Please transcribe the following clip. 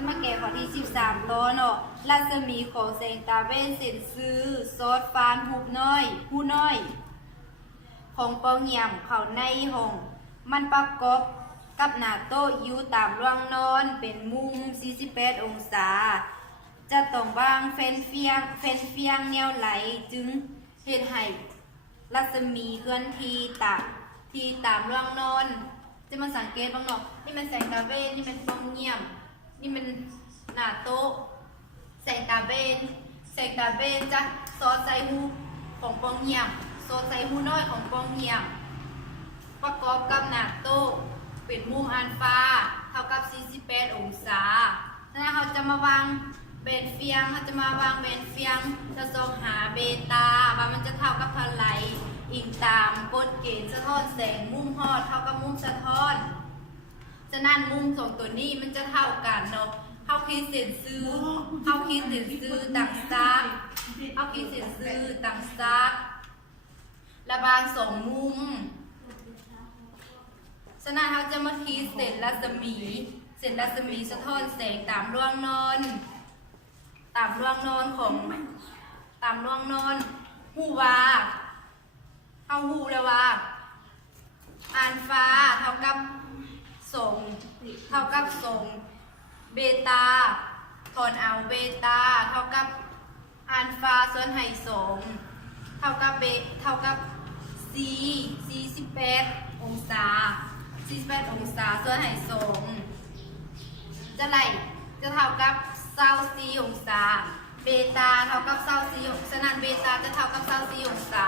จะมาแก้ข้อที่13ล้อเนาะรัศมีของแสงตาเว้นเส้นซื้อซอสฟานหูน้อยผู้น้อยของปองเหี่ยมเขาในห้องมันประกอบกับหน้าโต๊ะอยู่ตามร่วงนอนเป็นมุม48องศาจะต้องวางเฟ้นเฟียงแนวไหลจึงเฮ็ดให้รัศมีเคลื่อนที่ตามร่วงนอนจะมาสังเกตบ้างเนาะนี่มันแสงตาเว้นนี่มันปองเหี่ยมนี่มันหน้าโต๊ะแสงตาเบนจะซอสใส่หูของปองเหี่ยมซอสใส่หูน้อยของปองเหี่ยมประกอบกับหน้าโต๊ะเป็นมุมอัลฟาเท่ากับ48องศาแล้วเขาจะมาวางเบนเฟียงจะส่องหาเบตาว่ามันจะเท่ากับเท่าไหร่อิงตามกฎเกณฑ์สะท้อนแสงมุมฮอดเท่ากับมุมสะท้อนฉะนั้นมุมสองตัวนี้มันจะเท่ากันเนาะเข้าคิดเส้นซื้อต่างซักระบางสองมุมฉะนั้นเขาจะมาคิดเส้นรัศมีสะท้อนแสงตามร่วงนอนหูว่าเอาหูเลยว่าอัลฟาเท่ากับส่งเบตาถอนเอาเบตาเท่ากับอัลฟาส่วนไฮสองเท่ากับ48องศาส่วนไฮสองจะเท่ากับ24องศาเบตาเท่ากับ24องศาฉะนั้นเบตาจะเท่ากับ24องศา